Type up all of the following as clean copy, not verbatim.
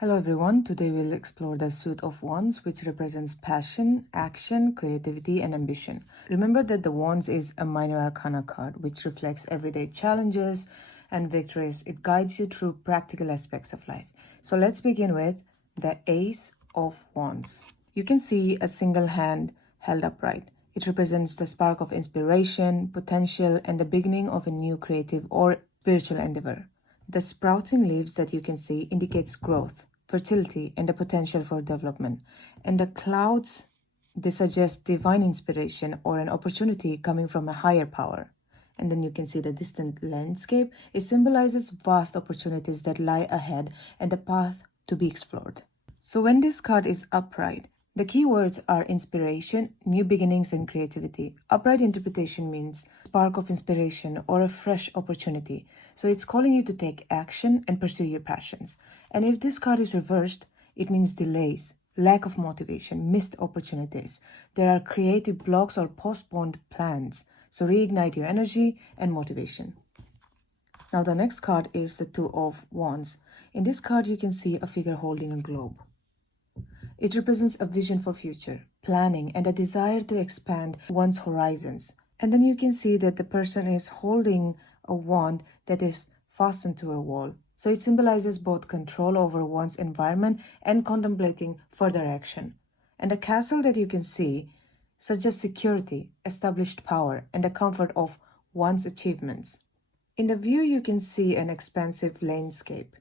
Hello everyone, today we'll explore the suit of wands which represents passion, action, creativity and ambition. Remember that the wands is a minor arcana card which reflects everyday challenges and victories. It guides you through practical aspects of life. So let's begin with the Ace of Wands. You can see a single hand held upright. It represents the spark of inspiration, potential and the beginning of a new creative or spiritual endeavor. The sprouting leaves that you can see indicates growth, fertility, and the potential for development. And the clouds, they suggest divine inspiration or an opportunity coming from a higher power. And then you can see the distant landscape. It symbolizes vast opportunities that lie ahead and a path to be explored. So when this card is upright, the key words are inspiration, new beginnings, and creativity. Upright interpretation means spark of inspiration or a fresh opportunity. So it's calling you to take action and pursue your passions. And if this card is reversed, it means delays, lack of motivation, missed opportunities. There are creative blocks or postponed plans. So reignite your energy and motivation. Now the next card is the Two of Wands. In this card, you can see a figure holding a globe. It represents a vision for future, planning, and a desire to expand one's horizons. And then you can see that the person is holding a wand that is fastened to a wall. So it symbolizes both control over one's environment and contemplating further action. And the castle that you can see suggests security, established power, and the comfort of one's achievements. In the view, you can see an expansive landscape.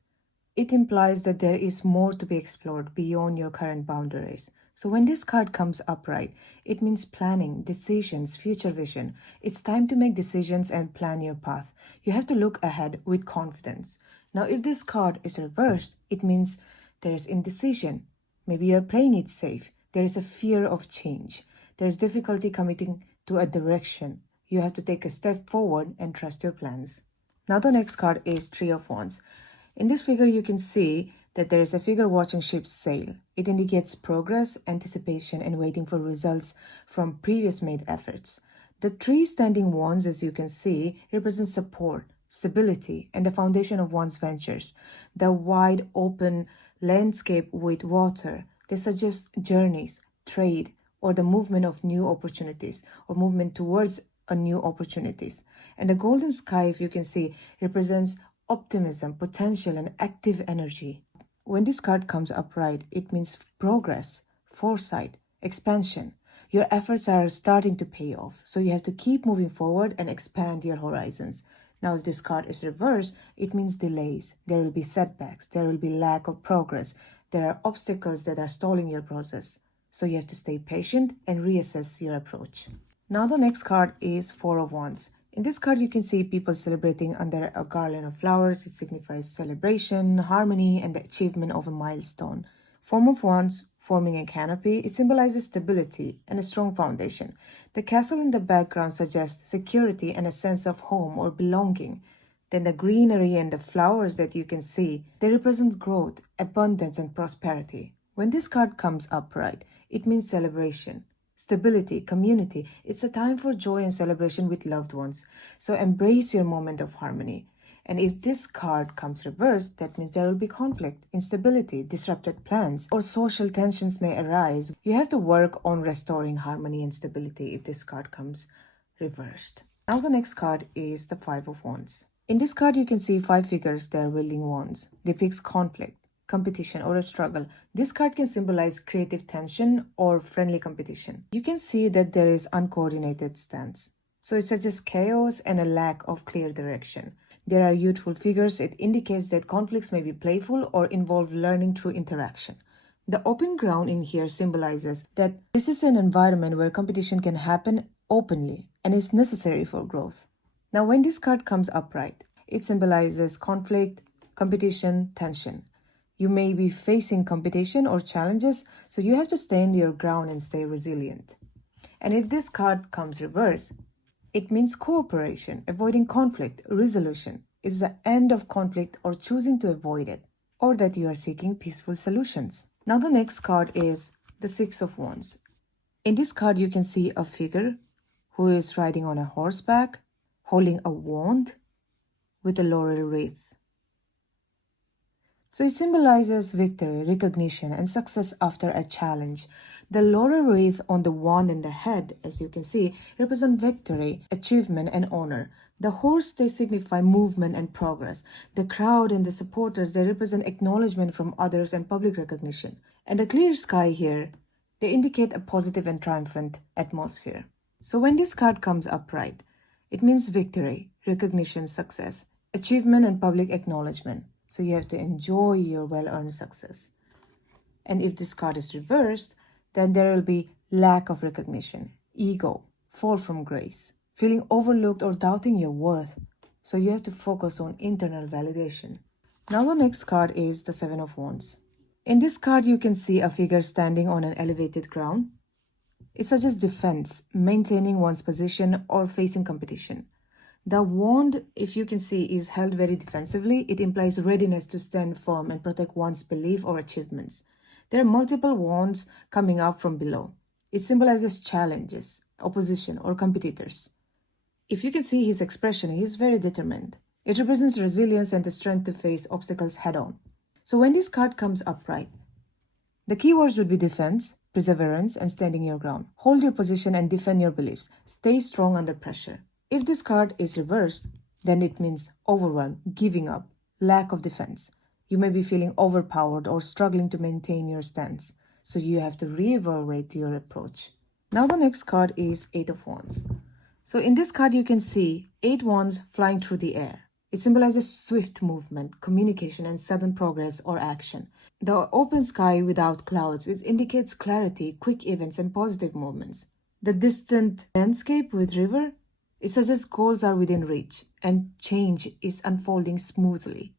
It implies that there is more to be explored beyond your current boundaries. So when this card comes upright, it means planning, decisions, future vision. It's time to make decisions and plan your path. You have to look ahead with confidence. Now, if this card is reversed, it means there is indecision. Maybe you're playing it safe. There is a fear of change. There is difficulty committing to a direction. You have to take a step forward and trust your plans. Now the next card is Three of Wands. In this figure, you can see that there is a figure watching ships sail. It indicates progress, anticipation, and waiting for results from previous made efforts. The three standing wands, as you can see, represent support, stability, and the foundation of one's ventures. The wide open landscape with water, they suggest journeys, trade, or the movement of new opportunities, or movement towards a new opportunities. And the golden sky, if you can see, represents optimism, potential, and active energy. When this card comes upright, it means progress, foresight, expansion. Your efforts are starting to pay off, so you have to keep moving forward and expand your horizons. Now, if this card is reversed, it means delays. There will be setbacks. There will be lack of progress. There are obstacles that are stalling your process. So you have to stay patient and reassess your approach. Now, the next card is Four of Wands. In this card, you can see people celebrating under a garland of flowers. It signifies celebration, harmony, and the achievement of a milestone. Four of Wands forming a canopy, it symbolizes stability and a strong foundation. The castle in the background suggests security and a sense of home or belonging. Then the greenery and the flowers that you can see, they represent growth, abundance, and prosperity. When this card comes upright, it means celebration, stability, community. It's a time for joy and celebration with loved ones. So embrace your moment of harmony. And if this card comes reversed, that means there will be conflict, instability, disrupted plans, or social tensions may arise. You have to work on restoring harmony and stability if this card comes reversed. Now the next card is the Five of Wands. In this card, you can see five figures that are wielding wands. Depicts conflict, competition, or a struggle. This card can symbolize creative tension or friendly competition. You can see that there is uncoordinated stance. So it suggests chaos and a lack of clear direction. There are youthful figures. It indicates that conflicts may be playful or involve learning through interaction. The open ground in here symbolizes that this is an environment where competition can happen openly and is necessary for growth. Now, when this card comes upright, it symbolizes conflict, competition, tension. You may be facing competition or challenges, so you have to stand your ground and stay resilient. And if this card comes reversed, it means cooperation, avoiding conflict, resolution. It's the end of conflict or choosing to avoid it, or that you are seeking peaceful solutions. Now the next card is the Six of Wands. In this card, you can see a figure who is riding on a horseback, holding a wand with a laurel wreath. So it symbolizes victory, recognition, and success after a challenge. The laurel wreath on the wand and the head, as you can see, represent victory, achievement, and honor. The horse, they signify movement and progress. The crowd and the supporters, they represent acknowledgement from others and public recognition. And the clear sky here, they indicate a positive and triumphant atmosphere. So when this card comes upright, it means victory, recognition, success, achievement, and public acknowledgement. So you have to enjoy your well-earned success. And if this card is reversed, then there will be lack of recognition, ego, fall from grace, feeling overlooked or doubting your worth. So you have to focus on internal validation. Now the next card is the Seven of Wands. In this card, you can see a figure standing on an elevated ground. It suggests defense, maintaining one's position or facing competition. The wand, if you can see, is held very defensively. It implies readiness to stand firm and protect one's belief or achievements. There are multiple wands coming up from below. It symbolizes challenges, opposition, or competitors. If you can see his expression, he is very determined. It represents resilience and the strength to face obstacles head-on. So when this card comes upright, the keywords would be defense, perseverance, and standing your ground. Hold your position and defend your beliefs. Stay strong under pressure. If this card is reversed, then it means overwhelm, giving up, lack of defense. You may be feeling overpowered or struggling to maintain your stance. So you have to reevaluate your approach. Now the next card is Eight of Wands. So in this card, you can see 8 wands flying through the air. It symbolizes swift movement, communication, and sudden progress or action. The open sky without clouds, it indicates clarity, quick events, and positive movements. The distant landscape with river, it suggests goals are within reach and change is unfolding smoothly.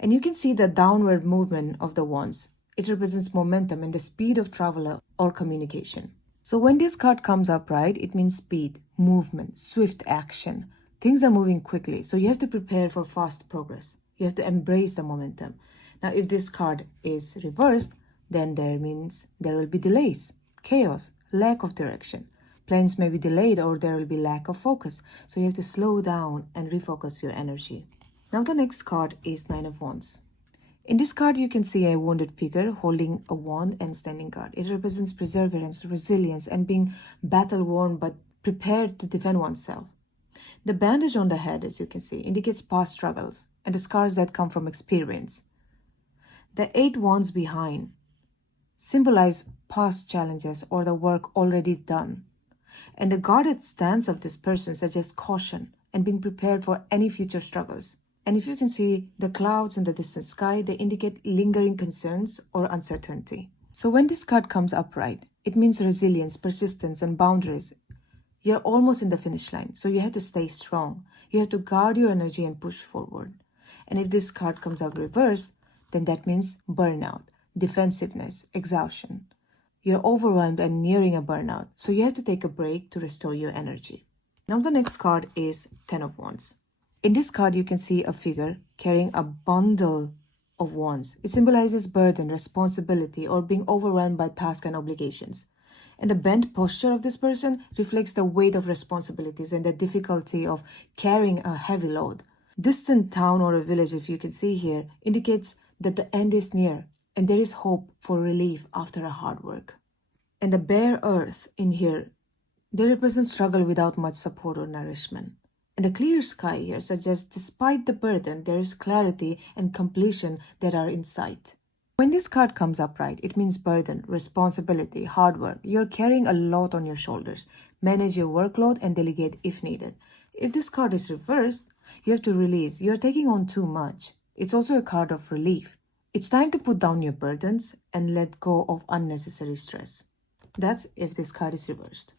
And you can see the downward movement of the wands. It represents momentum and the speed of travel or communication. So when this card comes upright, it means speed, movement, swift action. Things are moving quickly, so you have to prepare for fast progress. You have to embrace the momentum. Now, if this card is reversed, then there will be delays, chaos, lack of direction. Plans may be delayed or there will be lack of focus. So you have to slow down and refocus your energy. Now the next card is Nine of Wands. In this card, you can see a wounded figure holding a wand and standing guard. It represents perseverance, resilience, and being battle-worn but prepared to defend oneself. The bandage on the head, as you can see, indicates past struggles and the scars that come from experience. The 8 wands behind symbolize past challenges or the work already done. And the guarded stance of this person suggests caution and being prepared for any future struggles. And if you can see the clouds in the distant sky, they indicate lingering concerns or uncertainty. So when this card comes upright, it means resilience, persistence, and boundaries. You're almost in the finish line, so you have to stay strong. You have to guard your energy and push forward. And if this card comes out reversed, then that means burnout, defensiveness, exhaustion. You're overwhelmed and nearing a burnout, so you have to take a break to restore your energy. Now the next card is Ten of Wands. In this card, you can see a figure carrying a bundle of wands. It symbolizes burden, responsibility, or being overwhelmed by tasks and obligations. And the bent posture of this person reflects the weight of responsibilities and the difficulty of carrying a heavy load. Distant town or a village, if you can see here, indicates that the end is near and there is hope for relief after a hard work. And the bare earth in here, they represent struggle without much support or nourishment. And the clear sky here suggests despite the burden, there is clarity and completion that are in sight. When this card comes upright, it means burden, responsibility, hard work. You're carrying a lot on your shoulders. Manage your workload and delegate if needed. If this card is reversed, you have to release. You're taking on too much. It's also a card of relief. It's time to put down your burdens and let go of unnecessary stress. That's if this card is reversed.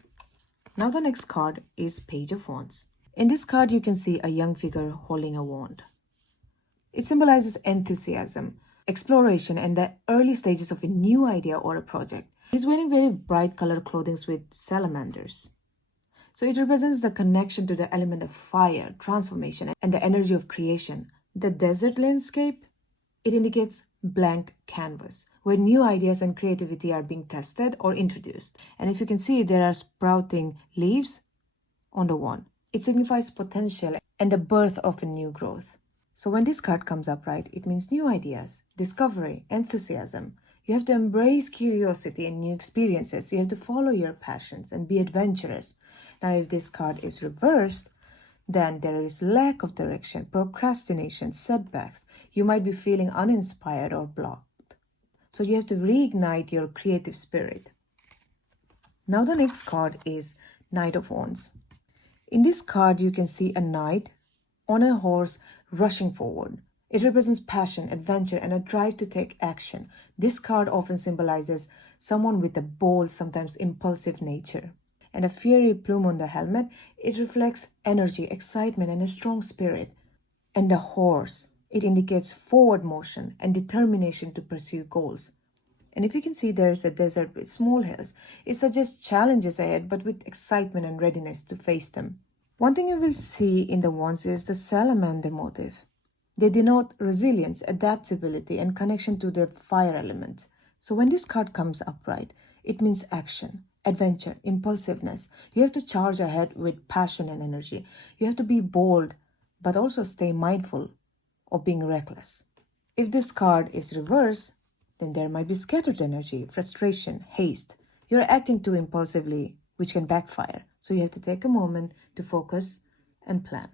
Now the next card is Page of Wands. In this card, you can see a young figure holding a wand. It symbolizes enthusiasm, exploration, and the early stages of a new idea or a project. He's wearing very bright colored clothing with salamanders. So it represents the connection to the element of fire, transformation, and the energy of creation. The desert landscape, it indicates blank canvas, where new ideas and creativity are being tested or introduced. And if you can see, there are sprouting leaves on the wand. It signifies potential and the birth of a new growth. So when this card comes upright, it means new ideas, discovery, enthusiasm. You have to embrace curiosity and new experiences. You have to follow your passions and be adventurous. Now, if this card is reversed, then there is lack of direction, procrastination, setbacks. You might be feeling uninspired or blocked. So you have to reignite your creative spirit. Now the next card is Knight of Wands. In this card, you can see a knight on a horse rushing forward. It represents passion, adventure, and a drive to take action. This card often symbolizes someone with a bold, sometimes impulsive nature. And a fiery plume on the helmet, it reflects energy, excitement, and a strong spirit. And the horse, it indicates forward motion and determination to pursue goals. And if you can see, there is a desert with small hills. It suggests challenges ahead, but with excitement and readiness to face them. One thing you will see in the wands is the salamander motif. They denote resilience, adaptability, and connection to the fire element. So when this card comes upright, it means action, adventure, impulsiveness. You have to charge ahead with passion and energy. You have to be bold, but also stay mindful of being reckless. If this card is reversed, then there might be scattered energy, frustration, haste. You're acting too impulsively, which can backfire. So you have to take a moment to focus and plan.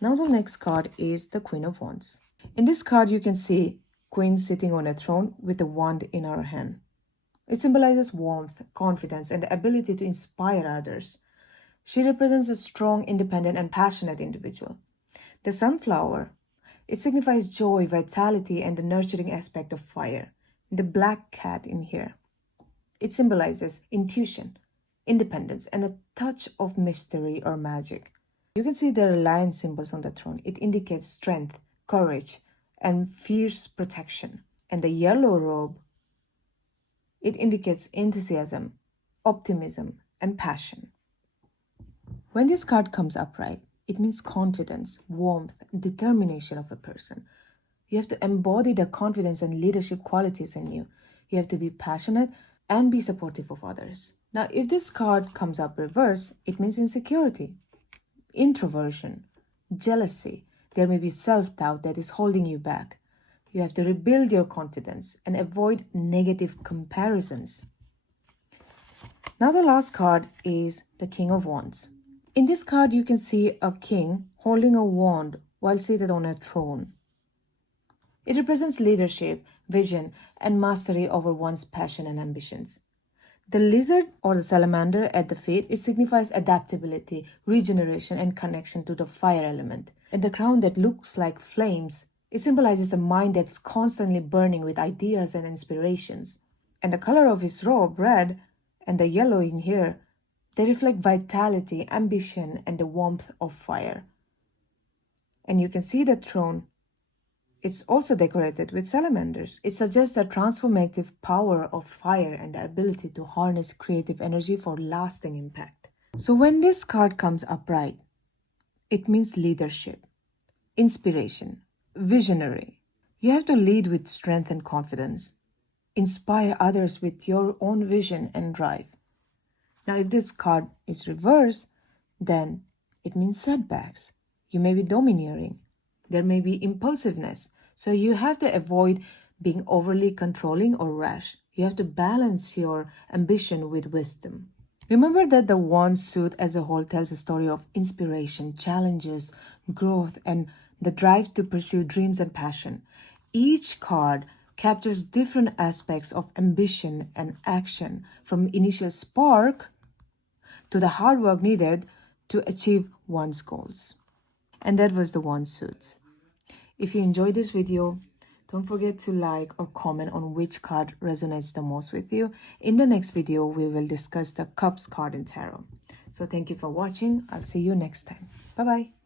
Now the next card is the Queen of Wands. In this card, you can see Queen sitting on a throne with a wand in her hand. It symbolizes warmth, confidence, and the ability to inspire others. She represents a strong, independent, and passionate individual. The sunflower, it signifies joy, vitality, and the nurturing aspect of fire. The black cat in here, it symbolizes intuition, independence, and a touch of mystery or magic. You can see there are lion symbols on the throne. It indicates strength, courage, and fierce protection. And the yellow robe, it indicates enthusiasm, optimism, and passion. When this card comes upright, it means confidence, warmth, and determination of a person. You have to embody the confidence and leadership qualities in you. You have to be passionate and be supportive of others. Now, if this card comes up reverse, it means insecurity, introversion, jealousy. There may be self-doubt that is holding you back. You have to rebuild your confidence and avoid negative comparisons. Now the last card is the King of Wands. In this card, you can see a king holding a wand while seated on a throne. It represents leadership, vision, and mastery over one's passion and ambitions. The lizard or the salamander at the feet, it signifies adaptability, regeneration, and connection to the fire element. And the crown that looks like flames, it symbolizes a mind that's constantly burning with ideas and inspirations. And the color of his robe, red, and the yellow in here, they reflect vitality, ambition, and the warmth of fire. And you can see the throne. It's also decorated with salamanders. It suggests the transformative power of fire and the ability to harness creative energy for lasting impact. So when this card comes upright, it means leadership, inspiration, visionary. You have to lead with strength and confidence. Inspire others with your own vision and drive. Now, if this card is reversed, then it means setbacks. You may be domineering. There may be impulsiveness. So you have to avoid being overly controlling or rash. You have to balance your ambition with wisdom. Remember that the wand suit as a whole tells a story of inspiration, challenges, growth, and the drive to pursue dreams and passion. Each card captures different aspects of ambition and action, from initial spark to the hard work needed to achieve one's goals. And that was the wand suit. If you enjoyed this video, don't forget to like or comment on which card resonates the most with you. In the next video, we will discuss the Cups card in Tarot. So thank you for watching. I'll see you next time. Bye-bye.